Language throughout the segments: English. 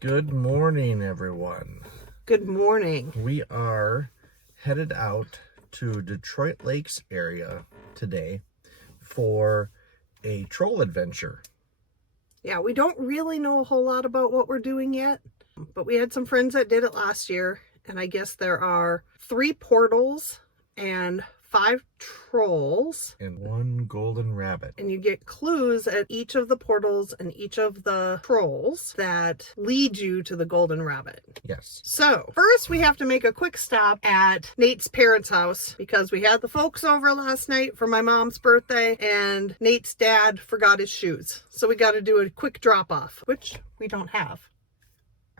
Good morning, everyone. Good morning. We are headed out to Detroit Lakes area today for a troll adventure. Yeah, we don't really know a whole lot about what we're doing yet, but we had some friends that did it last year, and I guess there are 3 portals and 5 trolls. And 1 golden rabbit. And you get clues at each of the portals and each of the trolls that lead you to the golden rabbit. Yes. So, first we have to make a quick stop at Nate's parents' house because we had the folks over last night for my mom's birthday and Nate's dad forgot his shoes. So we got to do a quick drop off, which we don't have.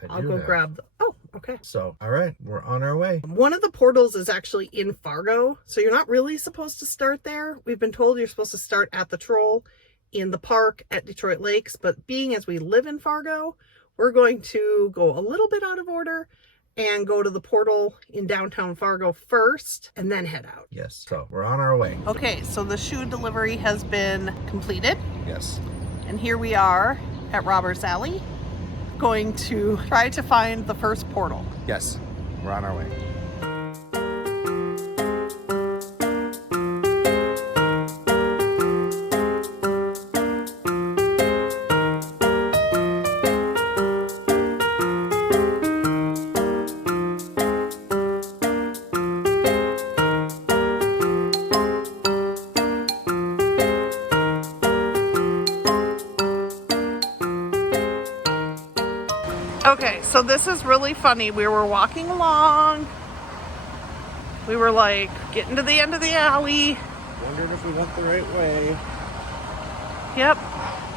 I'll go grab them. Oh, okay. So, all right, we're on our way. One of the portals is actually in Fargo, so you're not really supposed to start there. We've been told you're supposed to start at the troll in the park at Detroit Lakes, but being as we live in Fargo, we're going to go a little bit out of order and go to the portal in downtown Fargo first and then head out. Yes, so we're on our way. Okay, so the shoe delivery has been completed. Yes. And here we are at Robert's Alley, going to try to find the first portal. Yes, we're on our way. Okay, so this is really funny. We were walking along. We were like getting to the end of the alley. Wondering if we went the right way. Yep.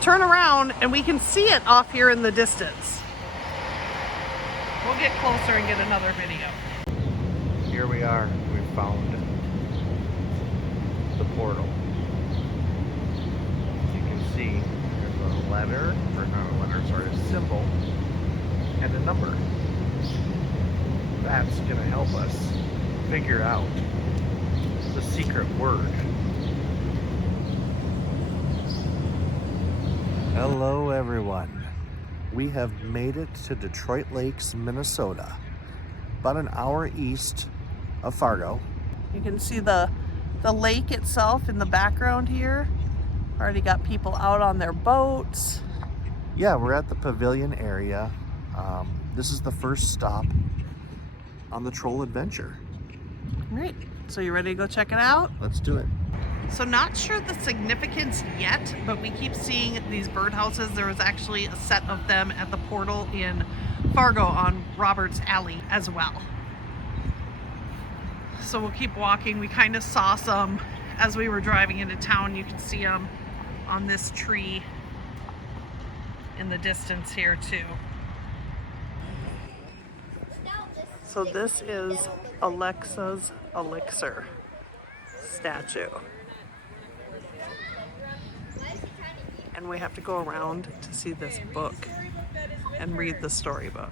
Turn around and we can see it off here in the distance. We'll get closer and get another video. Here we are. We found the portal. You can see there's a letter, or not a letter, sorry, a symbol and a number. That's going to help us figure out the secret word. Hello, everyone. We have made it to Detroit Lakes, Minnesota, about an hour east of Fargo. You can see the lake itself in the background here. Already got people out on their boats. Yeah, we're at the pavilion area. This is the first stop on the troll adventure. Right, so you ready to go check it out? Let's do it. So not sure the significance yet, but we keep seeing these birdhouses. There was actually a set of them at the portal in Fargo on Robert's Alley as well. So we'll keep walking. We kind of saw some as we were driving into town. You can see them on this tree in the distance here too. So this is Alexa's Elixir statue. And we have to go around to see this book and read the storybook.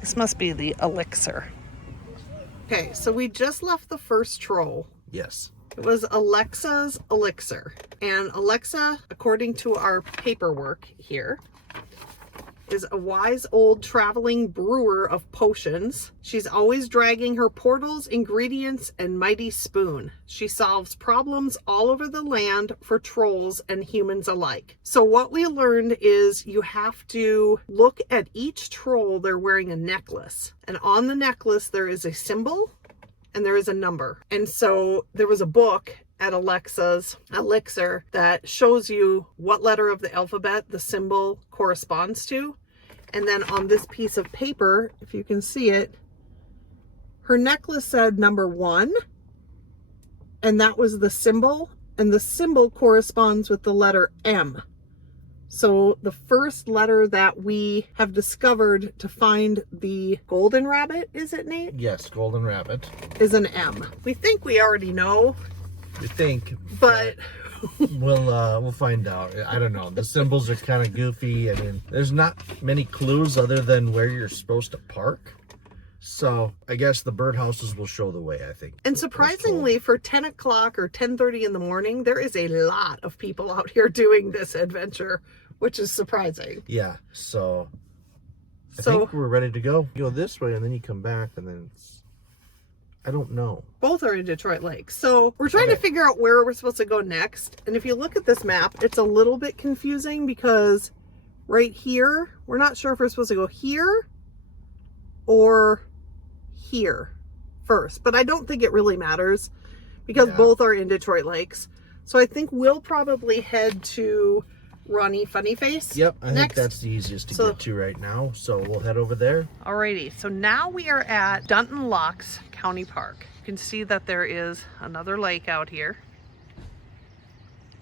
This must be the Elixir. Okay, so we just left the first troll. Yes. It was Alexa's Elixir. And Alexa, according to our paperwork here, is a wise old traveling brewer of potions. She's always dragging her portals, ingredients, and mighty spoon. She solves problems all over the land for trolls and humans alike. So what we learned is you have to look at each troll. They're wearing a necklace. And on the necklace, there is a symbol and there is a number. And so there was a book at Alexa's Elixir that shows you what letter of the alphabet the symbol corresponds to. And then on this piece of paper, if you can see it, her necklace said number 1, and that was the symbol, and the symbol corresponds with the letter M. So the first letter that we have discovered to find the golden rabbit, is it, Nate? Yes, golden rabbit. Is an M. We think we already know. We think, but we'll find out. I don't know. The symbols are kind of goofy. I mean, there's not many clues other than where you're supposed to park. So I guess the birdhouses will show the way, I think. And surprisingly, for 10 o'clock or 10:30 in the morning, there is a lot of people out here doing this adventure, which is surprising. Yeah, so I think we're ready to go. You go this way and then you come back and then it's, I don't know. Both are in Detroit Lakes. So we're trying to figure out where we're supposed to go next. And if you look at this map, it's a little bit confusing because right here, we're not sure if we're supposed to go here or here first. But I don't think it really matters because both are in Detroit Lakes. So I think we'll probably head to Ronnie Funny Face. Yep, I think that's the easiest to get to right now. So we'll head over there. Alrighty, so now we are at Dunton Locks County Park. You can see that there is another lake out here.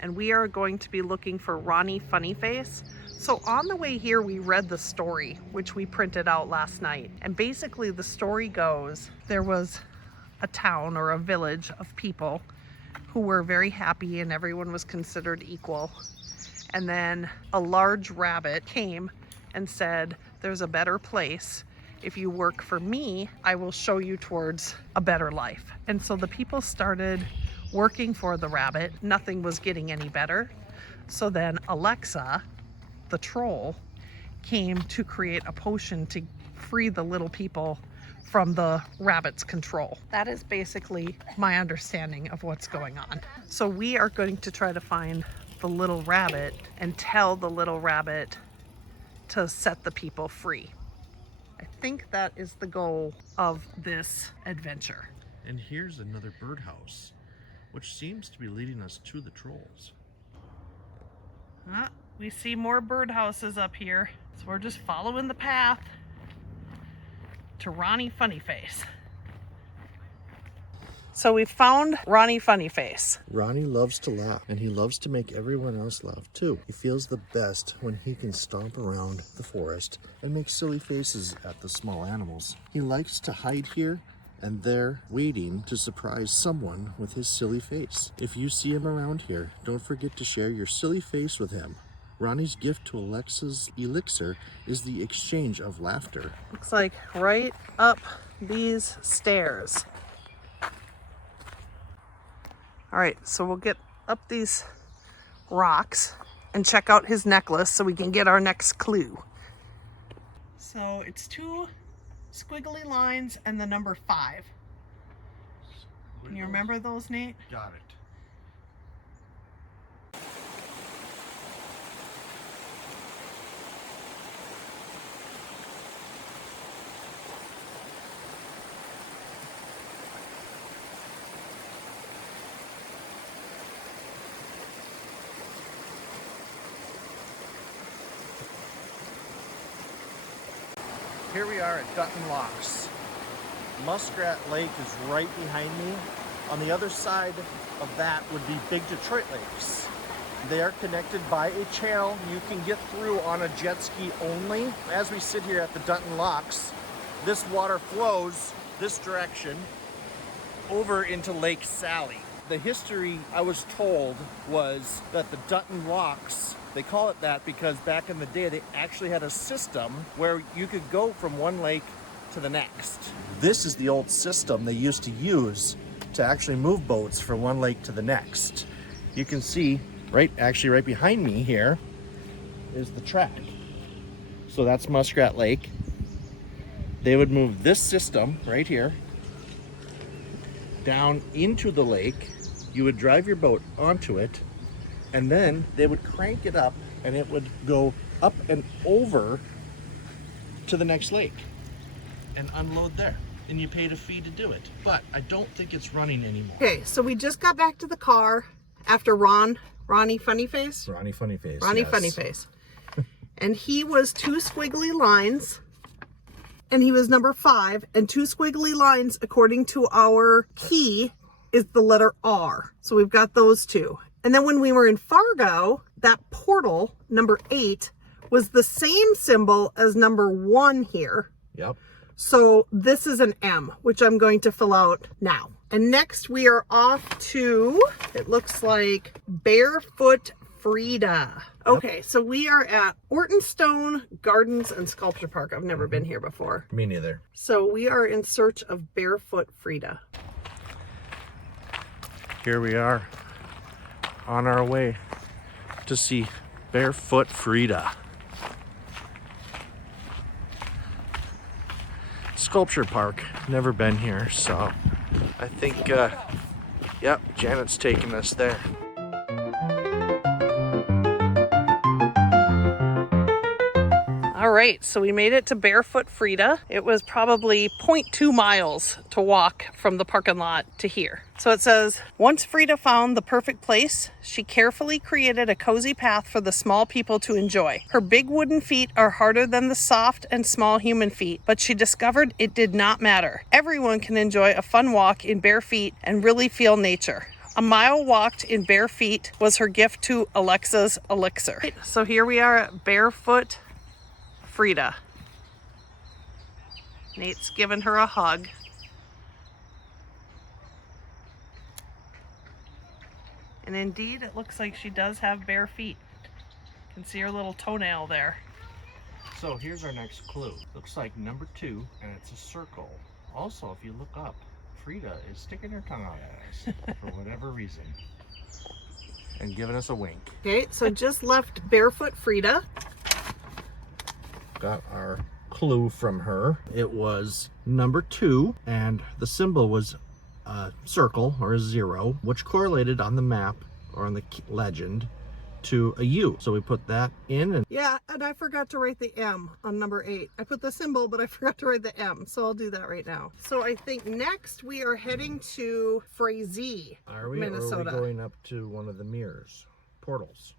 And we are going to be looking for Ronnie Funny Face. So on the way here, we read the story, which we printed out last night. And basically the story goes, there was a town or a village of people who were very happy and everyone was considered equal. And then a large rabbit came and said, there's a better place. If you work for me, I will show you towards a better life. And so the people started working for the rabbit. Nothing was getting any better. So then Alexa, the troll, came to create a potion to free the little people from the rabbit's control. That is basically my understanding of what's going on. So we are going to try to find the little rabbit and tell the little rabbit to set the people free. I think that is the goal of this adventure. And here's another birdhouse, which seems to be leading us to the trolls. We see more birdhouses up here, so we're just following the path to Ronnie Funny Face. So we found Ronnie Funny Face. Ronnie loves to laugh, and he loves to make everyone else laugh too. He feels the best when he can stomp around the forest and make silly faces at the small animals. He likes to hide here and there, waiting to surprise someone with his silly face. If you see him around here, don't forget to share your silly face with him. Ronnie's gift to Alexa's Elixir is the exchange of laughter. Looks like right up these stairs. All right, so we'll get up these rocks and check out his necklace so we can get our next clue. So it's 2 squiggly lines and the number 5. Can you remember those, Nate? Got it. Here we are at Dunton Locks. Muskrat Lake is right behind me. On the other side of that would be Big Detroit Lakes. They are connected by a channel you can get through on a jet ski only. As we sit here at the Dunton Locks, this water flows this direction over into Lake Sally. The history I was told was that the Dunton Locks, they call it that because back in the day they actually had a system where you could go from one lake to the next. This is the old system they used to use to actually move boats from one lake to the next. You can see right behind me here is the track. So that's Muskrat Lake. They would move this system right here down into the lake. You would drive your boat onto it, and then they would crank it up and it would go up and over to the next lake and unload there. And you paid a fee to do it. But I don't think it's running anymore. Okay, so we just got back to the car after Ronnie Funny Face? Ronnie Funny Face. Ronnie Funny Face. And he was 2 squiggly lines. And he was number 5. And 2 squiggly lines, according to our key, is the letter R. So we've got those 2. And then when we were in Fargo, that portal, number 8, was the same symbol as number 1 here. Yep. So this is an M, which I'm going to fill out now. And next we are off to, it looks like Barefoot Freda. Okay, so we are at Ortonstone Gardens and Sculpture Park. I've never been here before. Me neither. So we are in search of Barefoot Freda. Here we are on our way to see Barefoot Freda. Sculpture Park. Never been here, so I think, yep, Janet's taking us there. All right, so we made it to Barefoot Freda. It was probably 0.2 miles to walk from the parking lot to here. So it says, once Freda found the perfect place, she carefully created a cozy path for the small people to enjoy. Her big wooden feet are harder than the soft and small human feet, but she discovered it did not matter. Everyone can enjoy a fun walk in bare feet and really feel nature. A mile walked in bare feet was her gift to Alexa's Elixir. So here we are at Barefoot Freda. Nate's giving her a hug. And indeed, it looks like she does have bare feet. You can see her little toenail there. So here's our next clue. Looks like number 2, and it's a circle. Also, if you look up, Freda is sticking her tongue out at us for whatever reason. And giving us a wink. Okay, so just left Barefoot Freda. Got our clue from her. It was number 2, and the symbol was a circle or a 0, which correlated on the map or on the legend to a U. So we put that in. And yeah, and I forgot to write the M on number 8. I put the symbol, but I forgot to write the M, so I'll do that right now. So I think next we are heading to Frazee, Minnesota. Or are we going up to one of the mirrors, portals?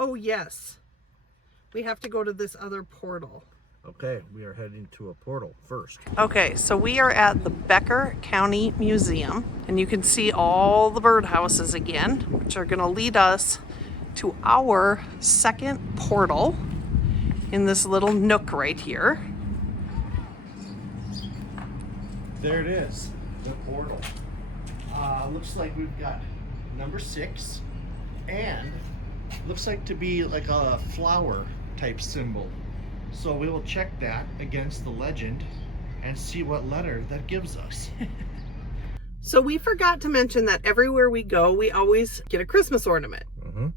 Oh yes, we have to go to this other portal. Okay, we are heading to a portal first. Okay, so we are at the Becker County Museum, and you can see all the birdhouses again, which are going to lead us to our second portal in this little nook right here. There it is, the portal. Looks like we've got number 6, and looks like to be like a flower type symbol. So we will check that against the legend and see what letter that gives us. So we forgot to mention that everywhere we go, we always get a Christmas ornament. Mm-hmm.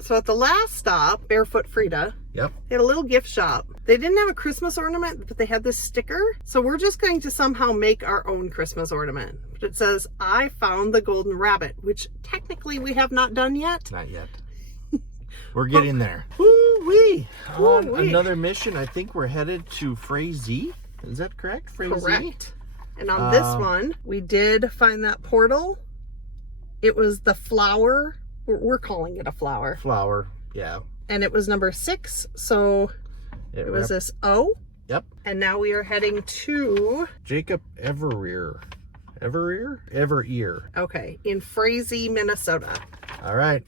So at the last stop, Barefoot Freda, Yep. they had a little gift shop. They didn't have a Christmas ornament, but they had this sticker. So we're just going to somehow make our own Christmas ornament. But it says, I found the golden rabbit, which technically we have not done yet. Not yet. We're getting there. Woo-wee! On another mission, I think we're headed to Frazee. Is that correct? Frazee? Correct. And on this one, we did find that portal. It was the flower. We're calling it a flower. Flower, yeah. And it was number 6, so it was this O. Yep. And now we are heading to Jacob Everear. Everear. Okay, in Frazee, Minnesota. All right.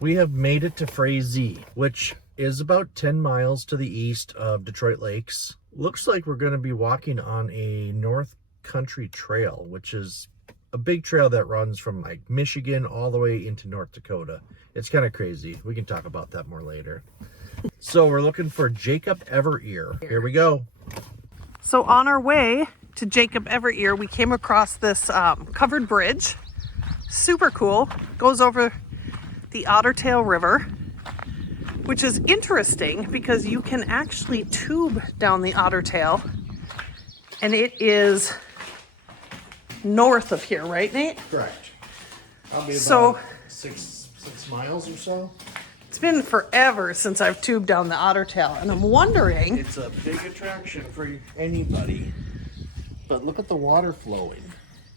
We have made it to Frazee, which is about 10 miles to the east of Detroit Lakes. Looks like we're going to be walking on a North Country Trail, which is a big trail that runs from like Michigan all the way into North Dakota. It's kind of crazy. We can talk about that more later. So we're looking for Jacob Everear. Here we go. So on our way to Jacob Everear, we came across this covered bridge. Super cool. Goes over the Otter Tail River, which is interesting because you can actually tube down the Otter Tail, and it is north of here, right, Nate? Correct. Probably about So, 6 miles or so. It's been forever since I've tubed down the Otter Tail, and I'm wondering... It's a big attraction for anybody. But look at the water flowing.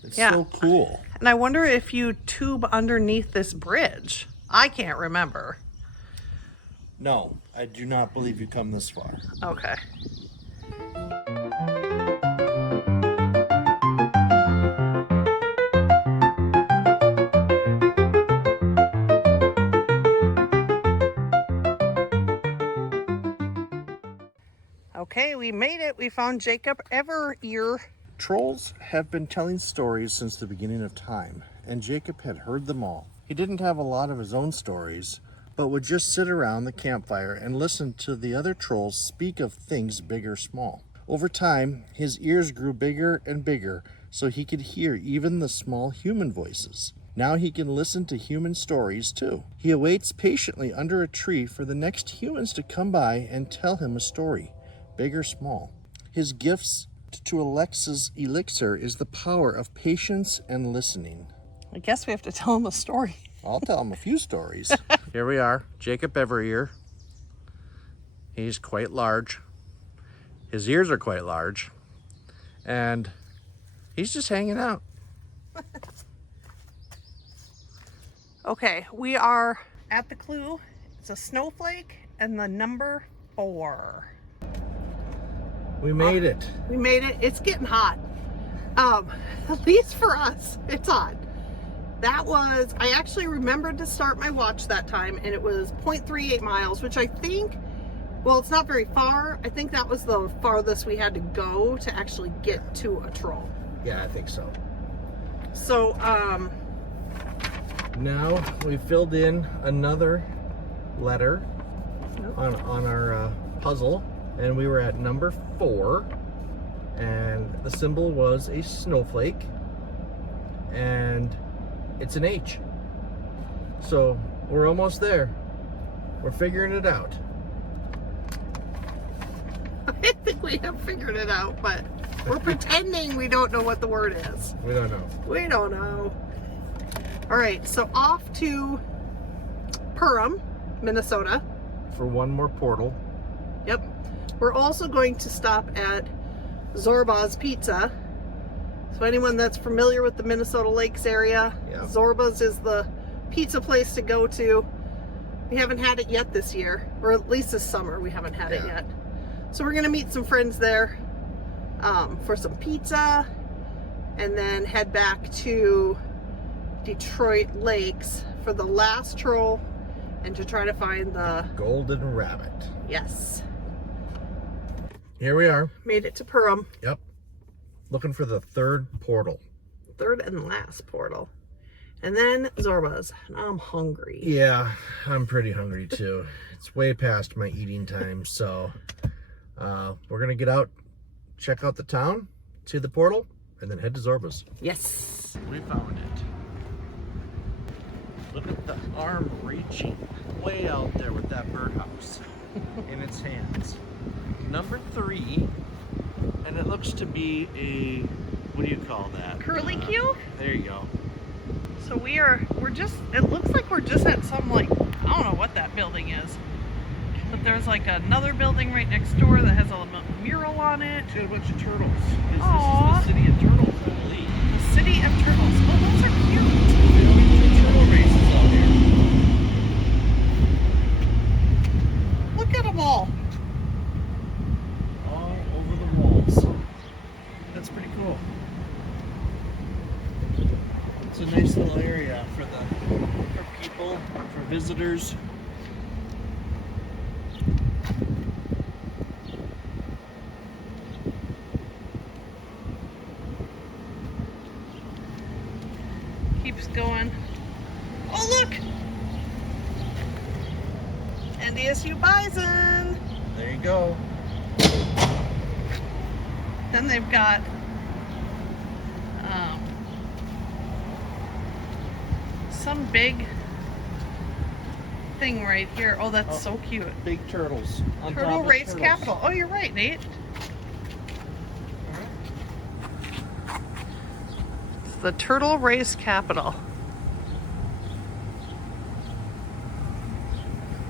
It's so cool. And I wonder if you tube underneath this bridge. I can't remember. No, I do not believe you come this far. Okay. Okay, we made it. We found Jacob Everear. Trolls have been telling stories since the beginning of time, and Jacob had heard them all. He didn't have a lot of his own stories, but would just sit around the campfire and listen to the other trolls speak of things big or small. Over time, his ears grew bigger and bigger, so he could hear even the small human voices. Now he can listen to human stories too. He awaits patiently under a tree for the next humans to come by and tell him a story, big or small. His gifts to Alexa's Elixir is the power of patience and listening. I guess we have to tell him a story. I'll tell him a few stories. Here we are, Jacob Everear. He's quite large. His ears are quite large. And he's just hanging out. Okay, we are at the clue. It's a snowflake and the number 4. We made it. We made it. It's getting hot. At least for us, it's hot. That was, I actually remembered to start my watch that time, and it was 0.38 miles, which I think, well, it's not very far. I think that was the farthest we had to go to actually get to a troll. Yeah, I think so. So, now we filled in another letter on our puzzle, and we were at number 4, and the symbol was a snowflake, and it's an H. So we're almost there. We're figuring it out. I think we have figured it out, but we're pretending we don't know what the word is. We don't know. We don't know. All right, so off to Perham, Minnesota. For one more portal. Yep. We're also going to stop at Zorbas Pizza. So anyone that's familiar with the Minnesota Lakes area, Yep. Zorbas is the pizza place to go to. We haven't had it yet this year, or at least this summer we haven't had it yet. So we're gonna meet some friends there for some pizza, and then head back to Detroit Lakes for the last troll and to try to find the Golden Rabbit. Yes. Here we are. Made it to Perham. Yep. Looking for the 3rd portal. 3rd and last portal. And then Zorbas. And I'm hungry. Yeah, I'm pretty hungry too. It's way past my eating time, so we're gonna get out, check out the town, see the portal, and then head to Zorbas. Yes. We found it. Look at the arm reaching way out there with that birdhouse in its hands. Number 3, and it looks to be a, what do you call that? Curly Q? There you go. So we're just, it looks like we're just at some, like, I don't know what that building is. But there's like another building right next door that has a mural on it. Got a bunch of turtles. Aww. This is the city of turtles, I believe. The city of turtles. Oh, those are cute. They always do turtle races out here. Look at them all. All over the walls. That's pretty cool. It's a nice little area for people, for visitors. Keeps going. Oh, look! NDSU bison. There you go. Then they've got some big thing right here. Oh, that's so cute. Big turtles. On Turtle top of Race turtles. Capital. Oh, you're right, Nate. It's the Turtle Race Capital.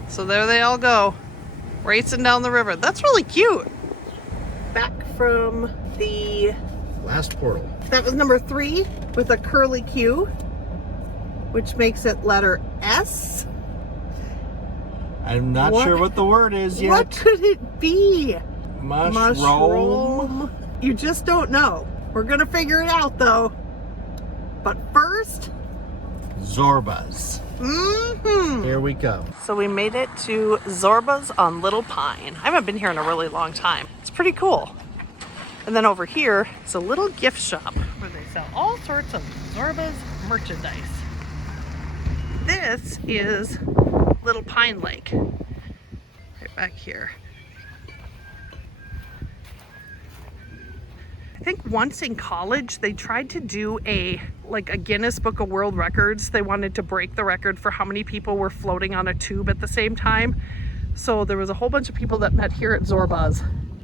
So there they all go, racing down the river. That's really cute. Back from the Last portal. That was number 3 with a curly Q, which makes it letter S. I'm not sure what the word is yet. What could it be? Mushroom. You just don't know. We're gonna figure it out though. But first, Zorbas. Here we go. So we made it to Zorbas on Little Pine. I haven't been here in a really long time. It's pretty cool. And then over here is a little gift shop where they sell all sorts of Zorbas merchandise. This is Little Pine Lake, right back here. I think once in college, they tried to do a Guinness Book of World Records. They wanted to break the record for how many people were floating on a tube at the same time. So there was a whole bunch of people that met here at Zorbas,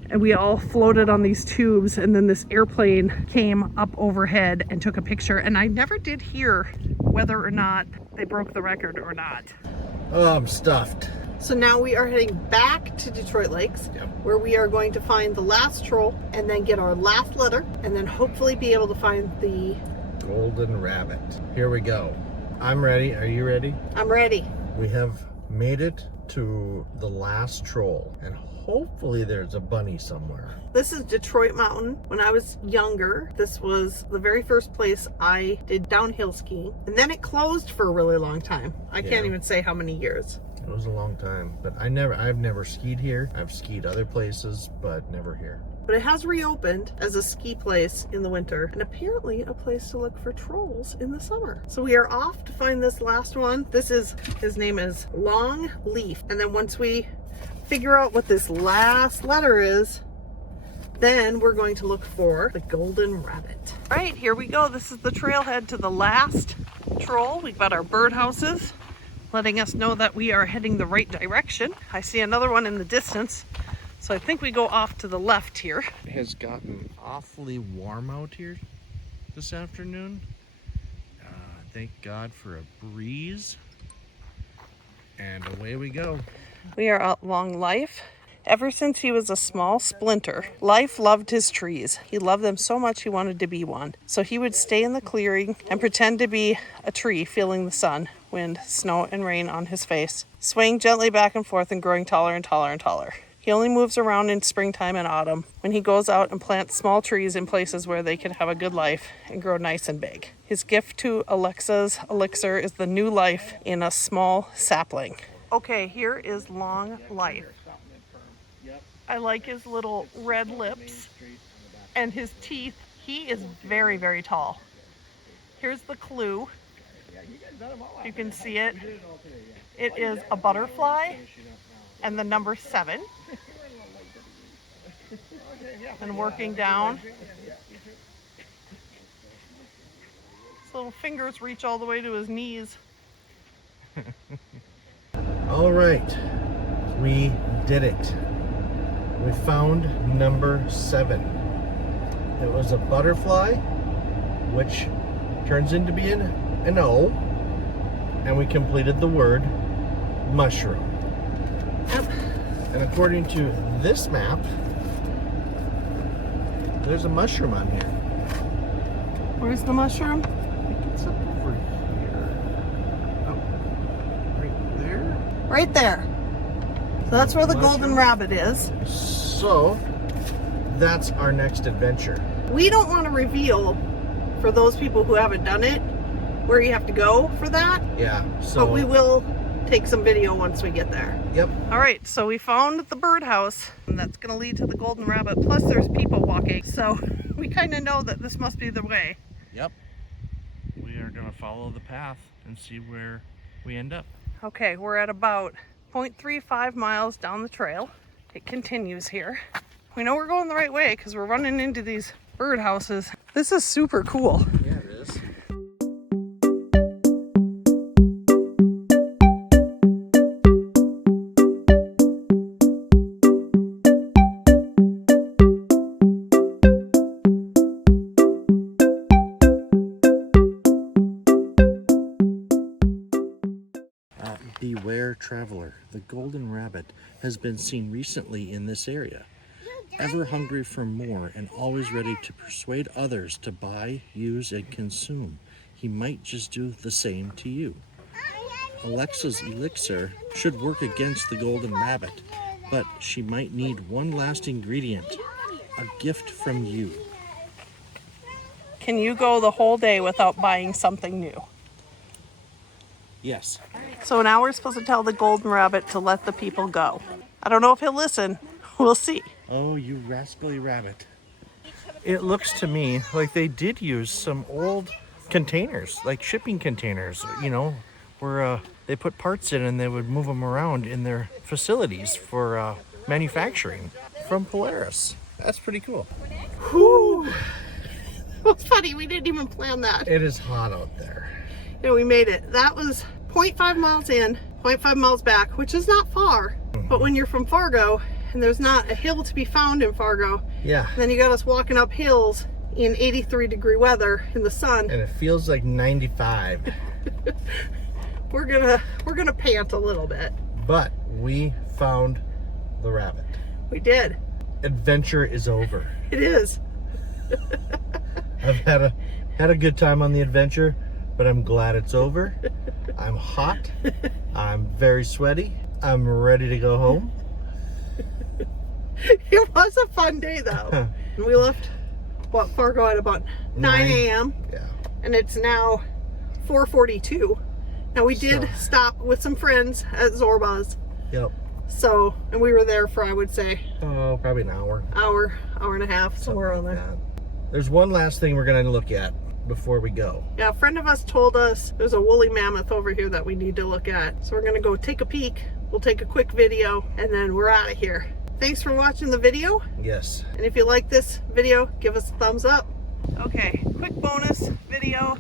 and we all floated on these tubes, and then this airplane came up overhead and took a picture. And I never did hear whether or not they broke the record or not. Oh, I'm stuffed. So now we are heading back to Detroit Lakes, where we are going to find the last troll and then get our last letter, and then hopefully be able to find the golden rabbit. Here we go. I'm ready. Are you ready? I'm ready. We have made it to the last troll, and hopefully there's a bunny somewhere. This is Detroit Mountain. When I was younger, this was the very first place I did downhill skiing, and then it closed for a really long time. I can't even say how many years. It was a long time, but I've never skied here. I've skied other places, but never here. But it has reopened as a ski place in the winter, and apparently a place to look for trolls in the summer. So we are off to find this last one. His name is Long Leif. And then once we figure out what this last letter is, then we're going to look for the golden rabbit. All right, here we go. This is the trailhead to the last troll. We've got our birdhouses letting us know that we are heading the right direction. I see another one in the distance, so I think we go off to the left here. It has gotten awfully warm out here this afternoon. Thank God for a breeze. And away we go. We are out along Leif. Ever since he was a small splinter, Leif loved his trees. He loved them so much he wanted to be one. So he would stay in the clearing and pretend to be a tree, feeling the sun, wind, snow, and rain on his face, swaying gently back and forth and growing taller and taller and taller. He only moves around in springtime and autumn, when he goes out and plants small trees in places where they can have a good life and grow nice and big. His gift to Alexa's Elixir is the new life in a small sapling. Okay, here is Long Leif. I like his little red lips and his teeth. He is very, very tall. Here's the clue. You can see it. It is a butterfly and the number 7. And working down. His little fingers reach all the way to his knees. All right, we did it. We found number 7. It was a butterfly, which turns into being an O, and we completed the word mushroom. And according to this map, there's a mushroom on here. Where's the mushroom? It's up over here. Oh, right there? Right there. So that's where the golden rabbit is. So that's our next adventure. We don't want to reveal, for those people who haven't done it, where you have to go for that. Yeah. So but we will take some video once we get there. Yep. All right, so we found the birdhouse, and that's going to lead to the golden rabbit. Plus there's people walking, so we kind of know that this must be the way. Yep. We are going to follow the path and see where we end up. Okay, we're at about 0.35 miles down the trail. It continues here. We know we're going the right way because we're running into these birdhouses. This is super cool. Yeah, it is. Beware traveler, the golden rabbit has been seen recently in this area. Ever hungry for more and always ready to persuade others to buy, use, and consume, he might just do the same to you. Alexa's Elixir should work against the golden rabbit, but she might need one last ingredient, a gift from you. Can you go the whole day without buying something new? Yes. So now we're supposed to tell the golden rabbit to let the people go. I don't know if he'll listen. We'll see. Oh, you rascally rabbit. It looks to me like they did use some old containers, like shipping containers, you know, where they put parts in and they would move them around in their facilities for manufacturing from Polaris. That's pretty cool. Whew. It was funny. We didn't even plan that. It is hot out there. Yeah, we made it. That was 0.5 miles in, 0.5 miles back, which is not far. But when you're from Fargo and there's not a hill to be found in Fargo, Yeah. then you got us walking up hills in 83-degree weather in the sun. And it feels like 95. We're gonna pant a little bit. But we found the rabbit. We did. Adventure is over. It is. I've had a good time on the adventure, but I'm glad it's over. I'm hot. I'm very sweaty. I'm ready to go home. It was a fun day though. We left Fargo at about 9 a.m. Yeah. and it's now 4:42. Now we did stop with some friends at Zorbas. Yep. So, and we were there for, I would say, Oh, probably an hour. hour and a half, somewhere around Something there. like that. There's one last thing we're going to look at before we go. Yeah, a friend of us told us there's a woolly mammoth over here that we need to look at. So we're gonna go take a peek. We'll take a quick video and then we're out of here. Thanks for watching the video. Yes. And if you like this video, give us a thumbs up. Okay, quick bonus video.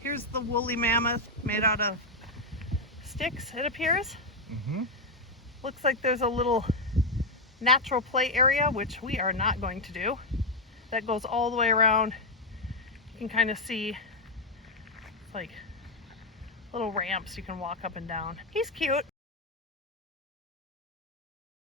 Here's the woolly mammoth made out of sticks, it appears. Looks like there's a little natural play area, which we are not going to do. That goes all the way around. You can kind of see like little ramps you can walk up and down. He's cute.